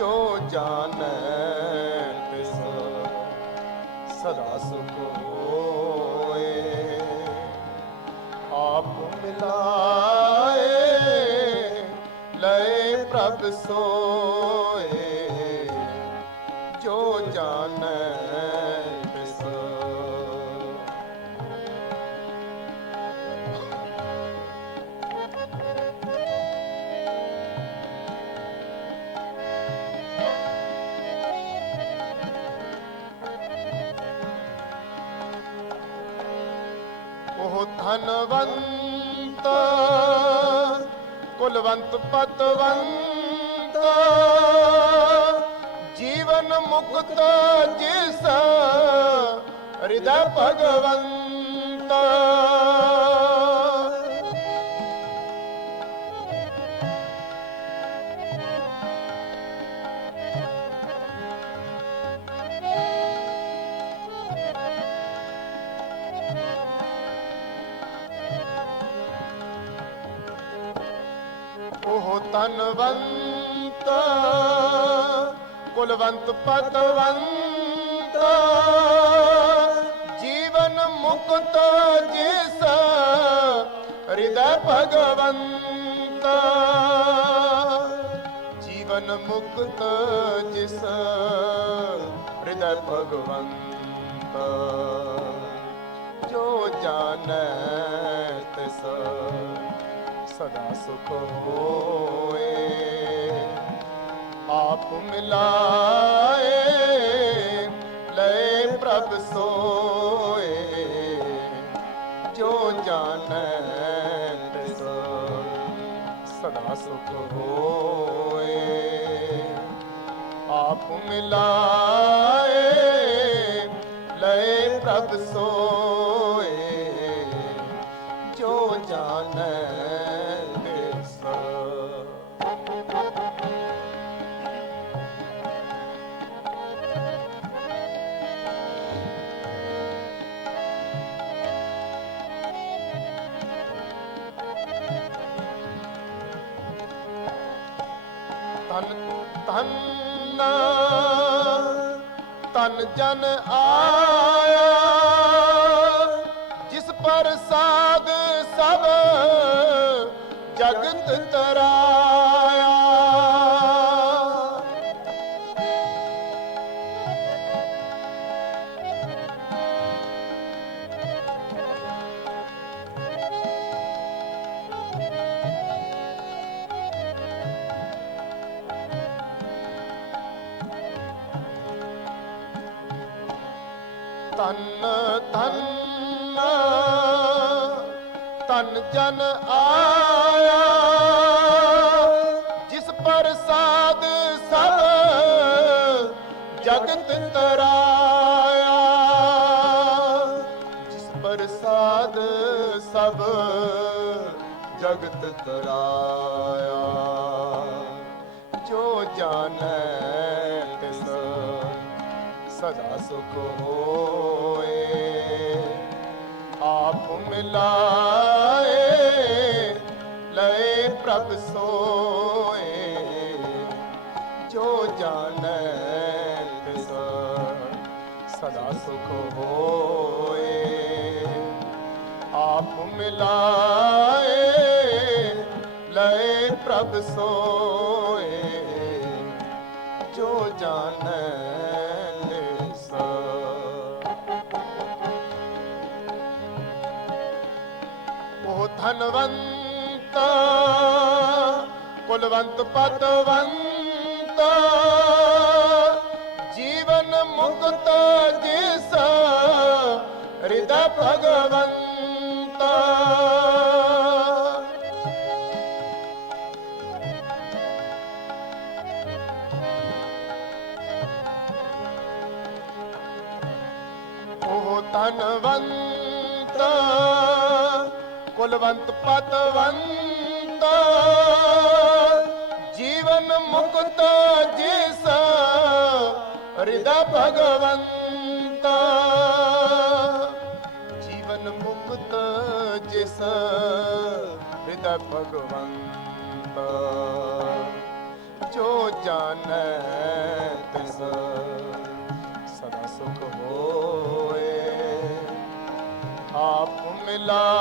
ਜੋ ਜਾਣੈ ਤਿਸ? ਸਦਾ ਸੁਖ ਹੋਏ ਆਪ ਮਿਲਾਏ ਲਏ ਪ੍ਰਭ ਸੋਏ। ਉਹ ਕੁਲਵੰਤ ਪਤਵੰਤ ਜੀਵਨ ਮੁਕਤ ਜਿਸ ਹਿਰਦੈ ਭਗਵੰਤ। ਤਨਵੰਤ ਕੁਲਵੰਤ ਪਤਵੰਤ ਜੀਵਨ ਮੁਕਤ ਜਿਸ ਹਿਰਦੈ ਭਗਵੰਤ, ਜੀਵਨ ਮੁਕਤ ਜਿਸ ਹਿਰਦੈ ਭਗਵੰਤ। ਜੋ ਜਾਣੈ ਤਿਸ ਸਦਾ ਸੁਖ ਹੋਏ। ਆਪ ਮਿਲਾਏ ਲੈ ਪ੍ਰਭ ਸੋਏ। ਜੋ ਜਾਣੈ ਤਿਸ ਸਦਾ ਸੁਖ ਹੋਏ। ਆਪ ਮਿਲਾਏ ਲੈ ਪ੍ਰਭ ਸੋਏ। ਤਨ ਤਨ ਜਨ ਆਇਆ ਜਿਸ ਪਰ ਸਾਧ ਸਭ ਜਗਤ ਤਰਾਇਆ। ਤਨ ਤਨ ਤਨ ਜਨ ਆਇਆ। ਜਿਸ ਪਰ ਸਾਧ ਸਭ ਜਗਤ ਤਰਾਇਆ। ਜਿਸ ਪਰ ਸਾਧ ਸਭ ਜਗਤ ਤਰਾਇਆ। ਜੋ ਜਾਣੈ ਸਦਾ ਸੁਖ ਹੋਏ। ਆਪ ਮਿਲਾਏ, ਲਏ ਪ੍ਰਭ ਸੋਏ। ਜੋ ਜਾਣੈ ਤਿਸ ਸਦਾ ਸੁਖ ਹੋਏ। ਆਪ ਮਿਲਾਏ, ਲਏ ਪ੍ਰਭ ਸੋਏ। ਜੋ ਜਾਣੈ ਉਹ ਕੁਲਵੰਤ ਪਤਵੰਤ ਜੀਵਨ ਮੁਕਤ ਜਿਸ ਹਿਰਦੈ ਭਗਵੰਤ। ਉਹ ਧਨਵੰਤ ਕੁਲਵੰਤ ਪਤਵੰਤ, ਜੀਵਨ ਮੁਕਤ ਜਿਸ ਹਿਰਦੈ ਭਗਵੰਤ। ਜੀਵਨ ਮੁਕਤ ਜਿਸ ਹਿਰਦੈ ਭਗਵੰਤ। ਜੋ ਜਾਣੈ ਤਿਸ, ਸਦਾ ਸੁਖ ਹੋਏ। ਆਪ ਮਿਲਾ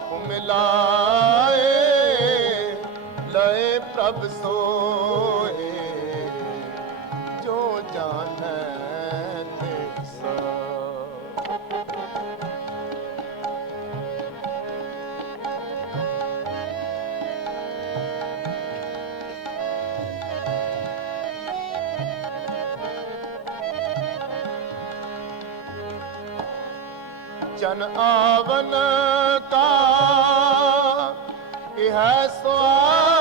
ਆਪ ਮਿਲਾਏ ਲਏ ਪ੍ਰਭ ਸੋ ਜਨ ਆਵਨ ਕਾ ਇਹ ਸਵਾਲ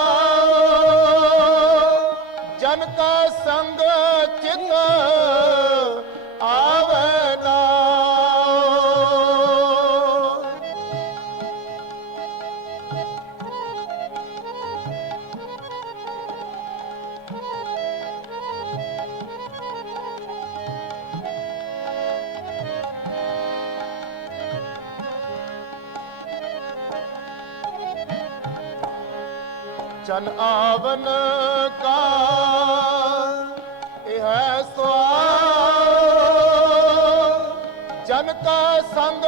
ਜਨ ਆਵਨ ਕਾ ਇਹ ਸੁਆ ਜਨ ਕਾ ਸੰਗ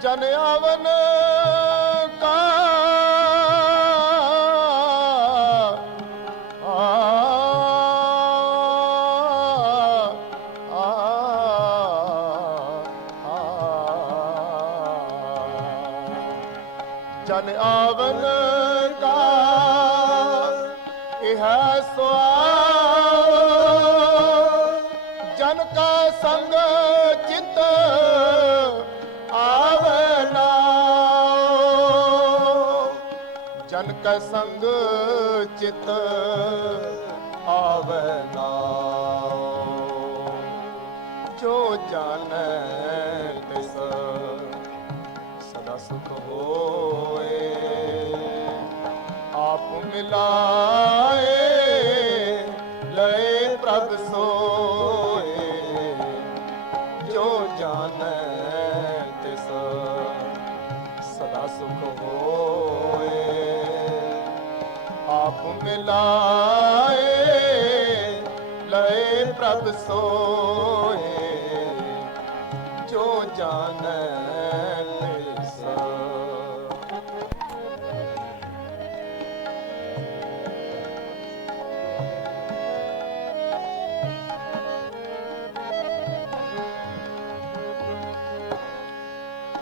ਜਨ ਆਵਨ ਕਾ। ਜਨ ਆਵਨ ਕਾ। ਇਹ ਸਵਾ ਜੋ ਜਾਣੈ ਤਿਸ ਸਦਾ ਸੁਖ ਹੋਏ। ਆਪ ਮਿਲਾਏ, ਲਏ ਪ੍ਰਭ ਸੋਏ। ਜੋ ਜਾਣੈ ਤਿਸ ਸਦਾ ਸੁਖ ਹੋਏ। ਆਪ ਮਿਲਾਏ, ਲਏ ਪ੍ਰਭ ਸੋਏ।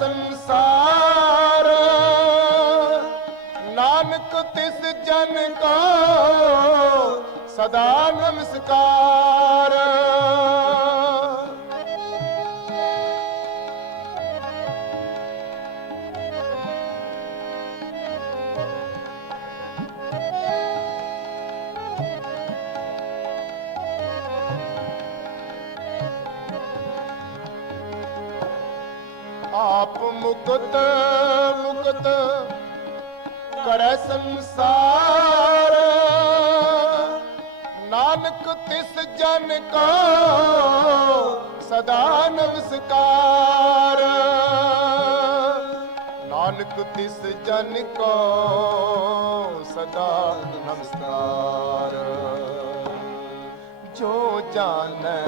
ਸੰਸਾਰ। ਨਾਨਕ ਤਿਸ ਜਨ ਕਾ ਸਦਾ ਨਮਸਕਾਰ। ਆਪ ਮੁਕਤ ਮੁਕਤ ਕਰੈ ਸੰਸਾਰ। ਨਾਨਕ ਤਿਸ ਜਨ ਕੋ ਸਦਾ ਨਮਸਕਾਰ। ਨਾਨਕ ਤਿਸ ਜਨ ਕੋ ਸਦਾ ਨਮਸਕਾਰ। ਜੋ ਜਾਣੈ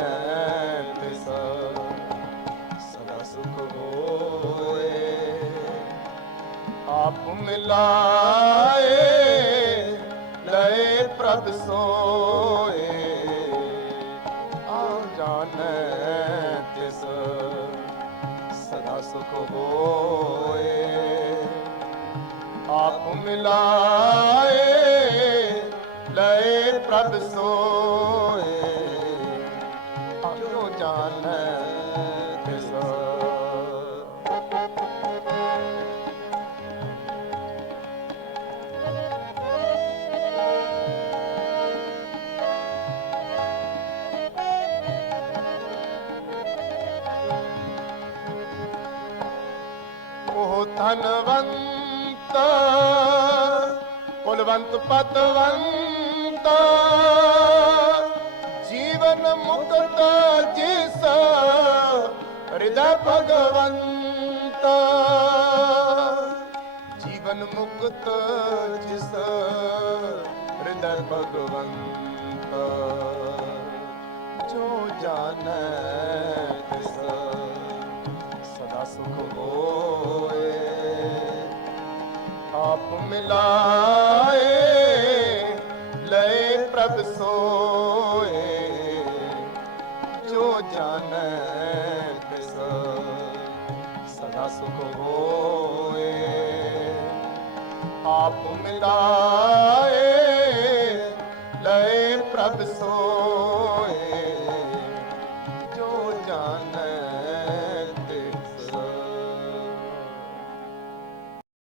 ਆਪ ਮਿਲਾਏ ਲਏ ਪ੍ਰਭ ਸੋਏ। ਆ ਜਾਣੈ ਤਿਸ ਸਦਾ ਸੁਖ ਹੋਏ। ਆਪ ਮਿਲਾਏ ਧਨਵੰਤ ਕੁਲਵੰਤ ਪਤਵੰਤ ਜੀਵਨ ਮੁਕਤ ਜਿਸ ਹਿਰਦੈ ਭਗਵੰਤ, ਜੀਵਨ ਮੁਕਤ ਜਿਸ ਹਿਰਦੈ ਭਗਵੰਤ, ਜੋ ਜਾਣੈ ਤਿਸ, ਸਦਾ ਸੁਖ ਹੋਏ। ਆਪ ਮਿਲਾਏ ਲਏ ਪ੍ਰਭ ਸੋਏ। ਜੋ ਜਾਣੈ ਤਿਸ ਸਦਾ ਸੁਖ ਹੋਏ। ਆਪ ਮਿਲਾਏ